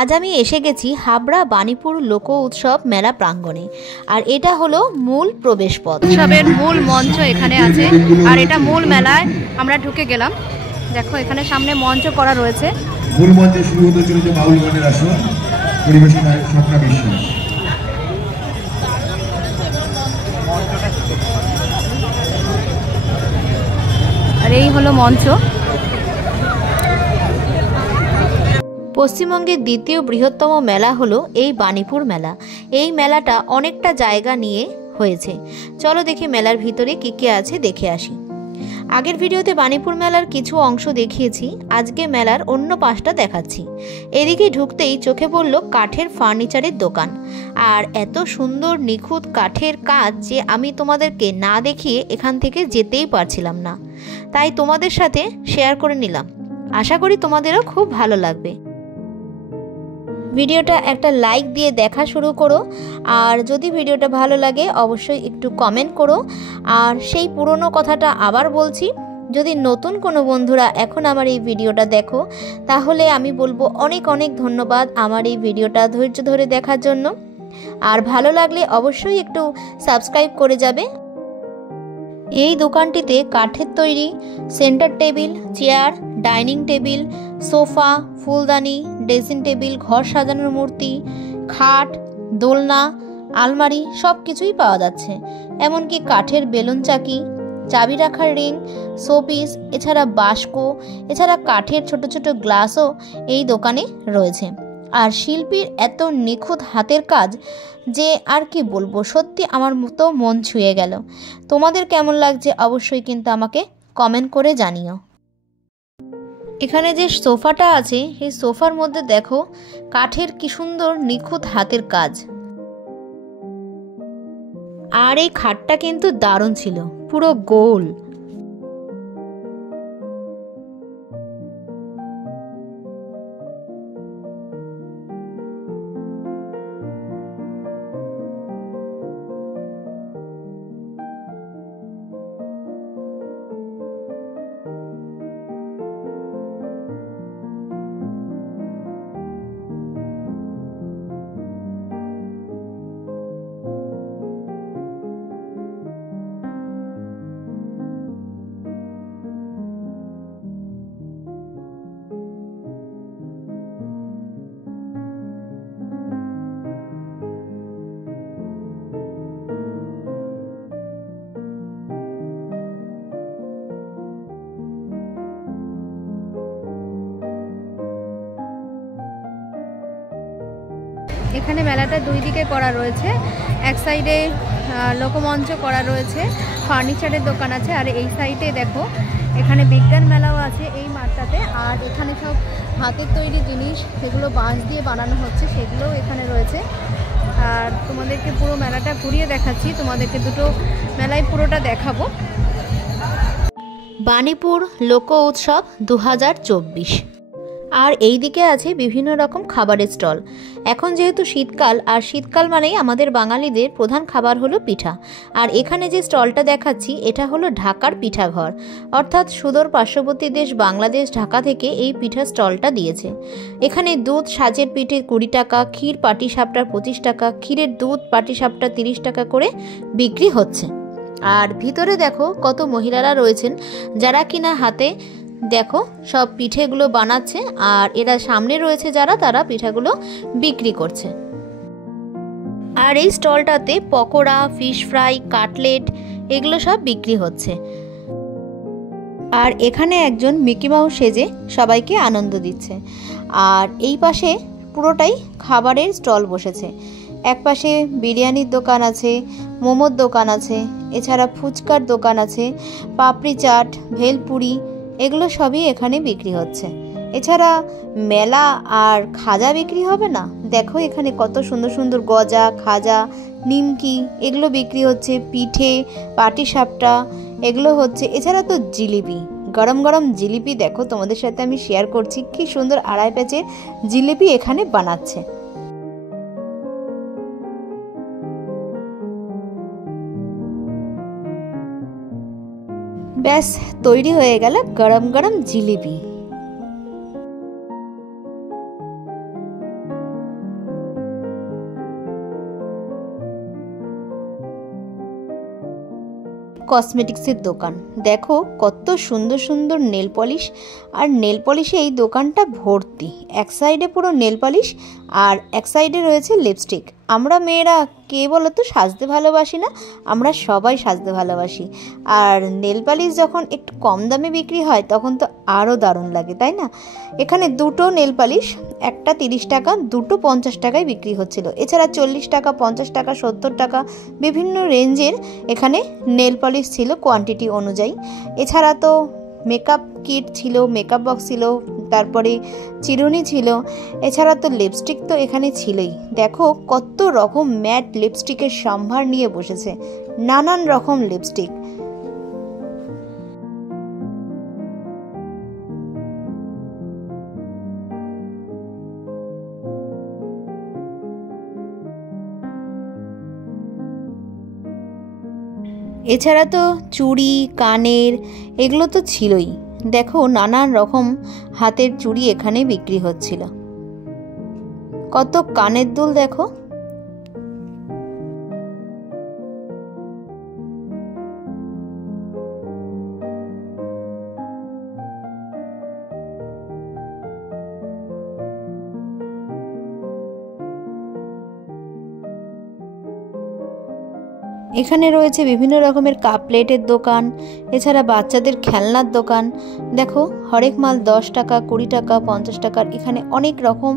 আজ আমি এসে গেছি হাবড়া বাণীপুর লোক উৎসব মেলা প্রাঙ্গণে। আর এটা হলো মূল প্রবেশপথ। উৎসবের মূল মঞ্চ এখানে আছে আর এটা মূল মেলায় আমরা ঢুকে গেলাম। দেখো এখানে সামনে মঞ্চ করা রয়েছে। মূল মঞ্চে শুরু হতে চলেছে বাউল গানের আসর, পরিবেশনায় স্বপ্না বিশ্বাস। আর এই হলো মঞ্চ। পশ্চিমবঙ্গের দ্বিতীয় বৃহত্তম মেলা হলো এই বাণীপুর মেলা। এই মেলাটা অনেকটা জায়গা নিয়ে হয়েছে। চলো দেখি মেলার ভিতরে কি কি আছে দেখে আসি। আগের ভিডিওতে বাণীপুর মেলার কিছু অংশ দেখিয়েছি, আজকে মেলার অন্য পাশটা দেখাচ্ছি। এদিকে ঢুকতেই চোখে পড়ল কাঠের ফার্নিচারের দোকান। আর এত সুন্দর নিখুঁত কাঠের কাজ যে আমি তোমাদেরকে না দেখিয়ে এখান থেকে যেতেই পারছিলাম না, তাই তোমাদের সাথে শেয়ার করে নিলাম। আশা করি তোমাদেরও খুব ভালো লাগবে। ভিডিওটা একটা লাইক দিয়ে দেখা শুরু করো, আর যদি ভিডিওটা ভালো লাগে অবশ্যই একটু কমেন্ট করো। আর সেই পুরনো কথাটা আবার বলছি, যদি নতুন কোনো বন্ধুরা এখন আমার এই ভিডিওটা দেখো তাহলে আমি বলবো অনেক অনেক ধন্যবাদ আমার এই ভিডিওটা ধৈর্য ধরে দেখার জন্য। আর ভালো লাগলে অবশ্যই একটু সাবস্ক্রাইব করে যাবে। এই দোকানটিতে কাঠের তৈরি centre table, chair, dining table, sofa, ফুলদানি, ড্রেসিং টেবিল, ঘর সাজানোর মূর্তি, খাট, দোলনা, আলমারি সব কিছুই পাওয়া যাচ্ছে। এমনকি কাঠের বেলুন চাকি, চাবি রাখার রিং, শোপিস, এছাড়া বাস্কো, এছাড়া কাঠের ছোট ছোট গ্লাসও এই দোকানে রয়েছে। আর শিল্পীর এত নিখুঁত হাতের কাজ যে আর কি বলবো, সত্যি আমার মতো মন ছুঁয়ে গেল। তোমাদের কেমন লাগছে অবশ্যই কিন্তু আমাকে কমেন্ট করে জানিও। এখানে যে সোফাটা আছে সেই সোফার মধ্যে দেখো কাঠের কি সুন্দর নিখুঁত হাতের কাজ। আর এই খাটটা কিন্তু দারুণ ছিল, পুরো গোল। এখানে মেলাটা দুই দিকে করা রয়েছে, এক সাইডে লোকমঞ্চ করা রয়েছে, ফার্নিচারের দোকান আছে, আর এই সাইডে দেখো এখানে বিজ্ঞান মেলাও আছে এই মাঠটাতে। আর এখানে সব হাতের তৈরি জিনিস, সেগুলো বাঁশ দিয়ে বানানো হচ্ছে, সেগুলোও এখানে রয়েছে। আর তোমাদেরকে পুরো মেলাটা ঘুরিয়ে দেখাচ্ছি, তোমাদেরকে দুটো মেলায় পুরোটা দেখাবো। বাণীপুর লোক উৎসব 2024। আর এই দিকে আছে বিভিন্ন রকম খাবারের স্টল। এখন যেহেতু শীতকাল, আর শীতকাল মানেই আমাদের বাঙালিদের প্রধান খাবার হলো পিঠা। আর এখানে যে স্টলটা দেখাচ্ছি এটা হলো ঢাকার পিঠাঘর, অর্থাৎ সুদূর পার্শ্ববর্তী দেশ বাংলাদেশ ঢাকা থেকে এই পিঠা স্টলটা দিয়েছে। এখানে দুধ সাজের পিঠে 20 টাকা, ক্ষীর পাটিসাপটা 25 টাকা, ক্ষীরের দুধ পাটিসাপটা 30 টাকা করে বিক্রি হচ্ছে। আর ভিতরে দেখো কত মহিলারা রয়েছেন যারা কিনা হাতে দেখো সব পিঠেগুলো বানাচ্ছে, আর এরা সামনে রয়েছে যারা, তারা পিঠাগুলো বিক্রি করছে। আর এই স্টলটাতে পকোড়া, ফিশ ফ্রাই, কাটলেট এগুলো সব বিক্রি হচ্ছে। আর এখানে একজন মিকি মাউস সেজে সবাইকে আনন্দ দিচ্ছে। আর এই পাশে পুরোটাই খাবারের স্টল বসেছে। এক পাশে বিরিয়ানির দোকান আছে, মোমোর দোকান আছে, এছাড়া ফুচকার দোকান আছে, পাপড়ি চাট, ভেলপুরি এগুলো সবই এখানে বিক্রি হচ্ছে। এছাড়া মেলা আর খাজা বিক্রি হবে না, দেখো এখানে কত সুন্দর সুন্দর গজা, খাজা, নিমকি এগুলো বিক্রি হচ্ছে, পিঠে, পাটিসাপটা এগুলো হচ্ছে। এছাড়া তো জিলিপি, গরম গরম জিলিপি দেখো তোমাদের সাথে আমি শেয়ার করছি, কি সুন্দর আড়াই প্যাচের জিলিপি এখানে বানাচ্ছে। ব্যাস তৈরি হয়ে গেল গরম গরম জিলিপি। কসমেটিক্সের দোকান। দেখো কত সুন্দর সুন্দর নেল পলিশ, আর নেল পলিশে এই দোকানটা ভর্তি। এক সাইডে পুরো নেল পলিশ আর এক সাইডে রয়েছে লিপস্টিক। আমরা মেয়েরা কে বলো তো সাজতে ভালোবাসি না? আমরা সবাই সাজতে ভালোবাসি। আর নেল পলিশ যখন একটু কম দামে বিক্রি হয় তখন তো আরও দারুণ লাগে, তাই না? এখানে দুটো নেল পলিশ, একটা 30 টাকা, দুটো 50 টাকায় বিক্রি হচ্ছিল। এছাড়া 40 টাকা, 50 টাকা, 70 টাকা বিভিন্ন রেঞ্জের এখানে নেল পলিশ ছিল কোয়ান্টিটি অনুযায়ী। এছাড়া তো মেকআপ কিট ছিল, মেকআপ বক্স ছিল, তারপরে চিরুনি ছিল, এছাড়া তো লিপস্টিক তো এখানে ছিলই। দেখো কত রকম ম্যাট লিপস্টিকের সম্ভার নিয়ে বসেছে, নানান রকম লিপস্টিক। এছাড়া তো চুড়ি, কানের এগুলো তো ছিলই। দেখো নানান রকম হাতের চুড়ি এখানে বিক্রি হচ্ছিল। কত কানের দুল দেখো। এখানে রয়েছে বিভিন্ন রকমের কাপ প্লেটের দোকান, এছাড়া বাচ্চাদের খেলনার দোকান। দেখো হরেক মাল 10 টাকা, 20 টাকা, 50 টাকার এখানে অনেক রকম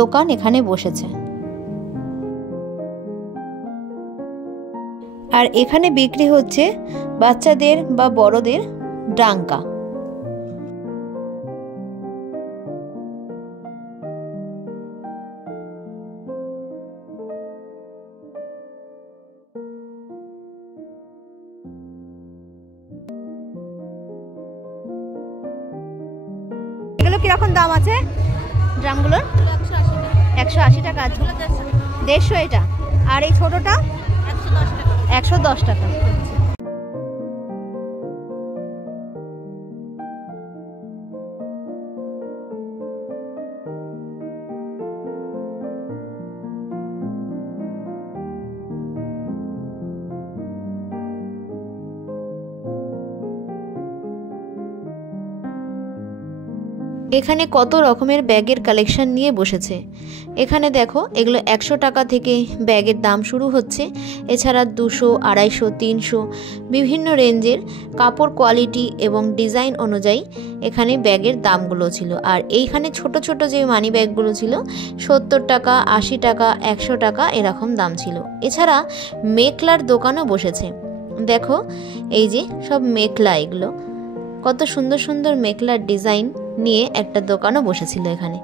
দোকান এখানে বসেছে। আর এখানে বিক্রি হচ্ছে বাচ্চাদের বা বড়দের ডাঙ্কা। এগুলো কিরকম দাম আছে ড্রামগুলোর? 180 টাকা আছে, 150 এটা। আর এই ছোটটা 110 টাকা। এখানে কত রকমের ব্যাগের কালেকশন নিয়ে বসেছে। এখানে দেখো এগুলো 100 টাকা থেকে ব্যাগের দাম শুরু হচ্ছে। এছাড়া 200, 250, 300 বিভিন্ন রেঞ্জের কাপড় কোয়ালিটি এবং ডিজাইন অনুযায়ী এখানে ব্যাগের দামগুলো ছিল। আর এইখানে ছোট ছোট যে মানি ব্যাগগুলো ছিল 70 টাকা, 80 টাকা, 100 টাকা এরকম দাম ছিল। এছাড়া মেখলার দোকানও বসেছে। দেখো এই যে সব মেখলা, এগুলো কত সুন্দর সুন্দর মেখলার ডিজাইন নিয়ে একটা দোকানও বসেছিল এখানে।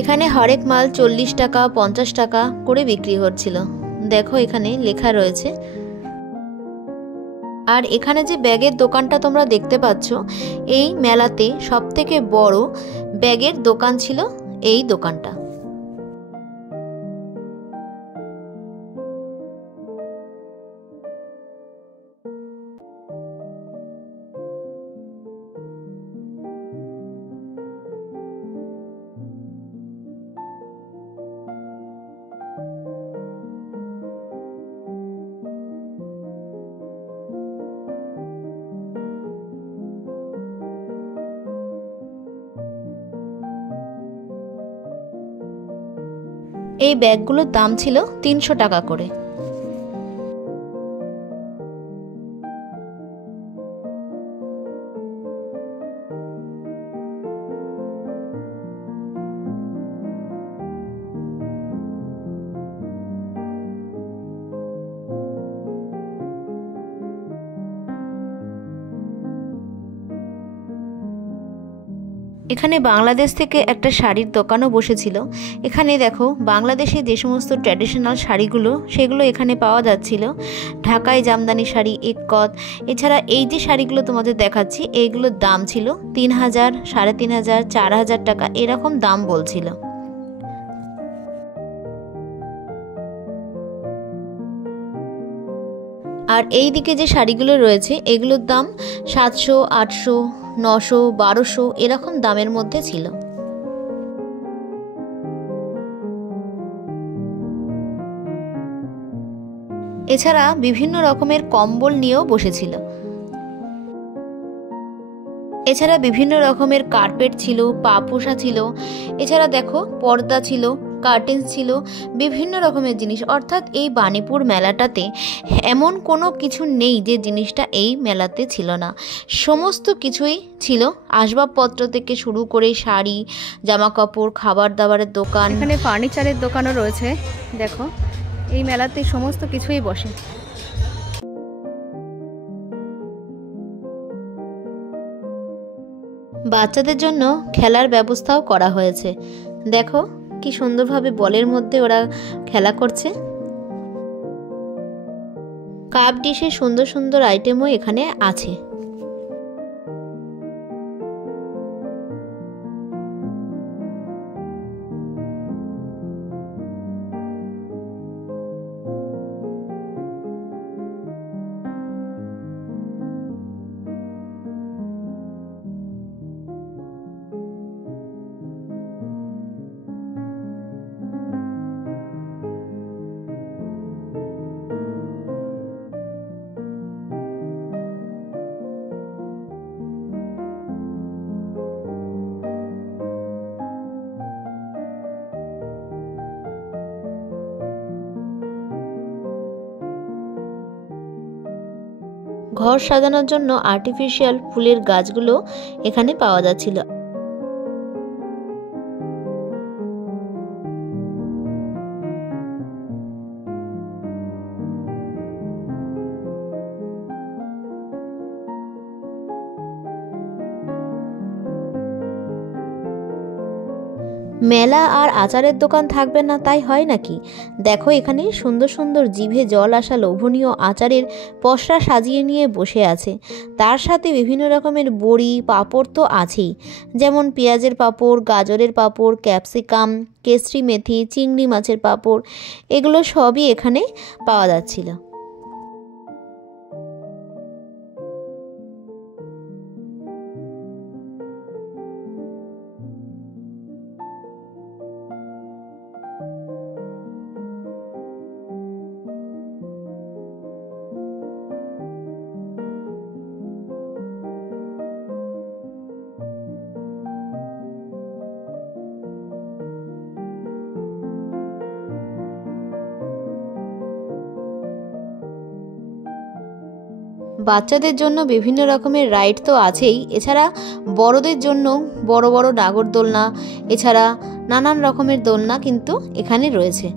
এখানে হরেক মাল 40 টাকা, 50 টাকা করে বিক্রি হচ্ছিল। দেখো এখানে লেখা রয়েছে। আর এখানে যে ব্যাগের দোকানটা তোমরা দেখতে পাচ্ছ, এই মেলাতে সবথেকে বড় ব্যাগের দোকান ছিল এই দোকানটা। এই ব্যাগগুলোর দাম ছিল 300 টাকা করে। এখানে বাংলাদেশ থেকে একটা শাড়ির দোকানও বসেছিল। এখানে দেখো বাংলাদেশে যে সমস্ত ট্র্যাডিশনাল শাড়িগুলো সেগুলো এখানে পাওয়া যাচ্ছিল। ঢাকাই জামদানি শাড়ি, ইক্কত। এছাড়া এই যে শাড়িগুলো তোমাদের দেখাচ্ছি এইগুলোর দাম ছিল 3000, 3500, 4000 টাকা এরকম দাম বলছিল। আর এই দিকে যে শাড়িগুলো রয়েছে এগুলোর দাম 700, 800, 900, 1200 এরকম দামের মধ্যে ছিল। এছাড়া বিভিন্ন রকমের কম্বল নিয়েও বসেছিল। এছাড়া বিভিন্ন রকমের কার্পেট ছিল, পা পোষা ছিল, এছাড়া দেখো পর্দা ছিল, কার্টেন্স ছিল, বিভিন্ন রকমের জিনিস। অর্থাৎ এই বাণীপুর মেলাটাতে এমন কোনো কিছু নেই যে জিনিসটা এই মেলাতে ছিল না, সমস্ত কিছুই ছিল। আসবাবপত্র থেকে শুরু করে শাড়ি, জামা কাপড়, খাবার দাবারের দোকান, এখানে ফার্নিচারের দোকানও রয়েছে। দেখো এই মেলাতে সমস্ত কিছুই বসে। বাচ্চাদের জন্য খেলার ব্যবস্থাও করা হয়েছে। দেখো কি সুন্দরভাবে বলের মধ্যে ওরা খেলা করছে। কাপ ডিশের সুন্দর সুন্দর আইটেমও এখানে আছে। ঘর সাজানোর জন্য আর্টিফিশিয়াল ফুলের গাছগুলো এখানে পাওয়া যাচ্ছিল। মেলা আর আচারের দোকান থাকবে না তাই হয় নাকি? দেখো এখানে সুন্দর সুন্দর জিভে জল আসা লোভনীয় আচারের পসরা সাজিয়ে নিয়ে বসে আছে। তার সাথে বিভিন্ন রকমের বড়ি, পাঁপড় তো আছেই, যেমন পেঁয়াজের পাঁপড়, গাজরের পাঁপড়, ক্যাপসিকাম, কেশরি মেথি, চিংড়ি মাছের পাঁপড়, এগুলো সবই এখানে পাওয়া যাচ্ছিল। বাচ্চাদের জন্য বিভিন্ন রকমের রাইড তো আছেই, এছাড়া বড়দের জন্য বড় বড় নাগরদোলনা, এছাড়া নানান রকমের দোলনা কিন্তু এখানে রয়েছে।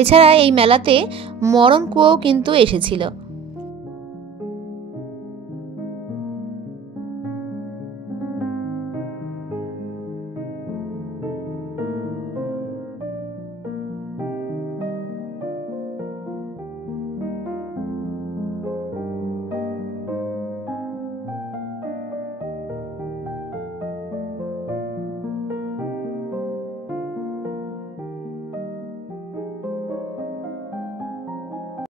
এছাড়া এই মেলাতে মরণ কুয়োও কিন্তু এসেছিল।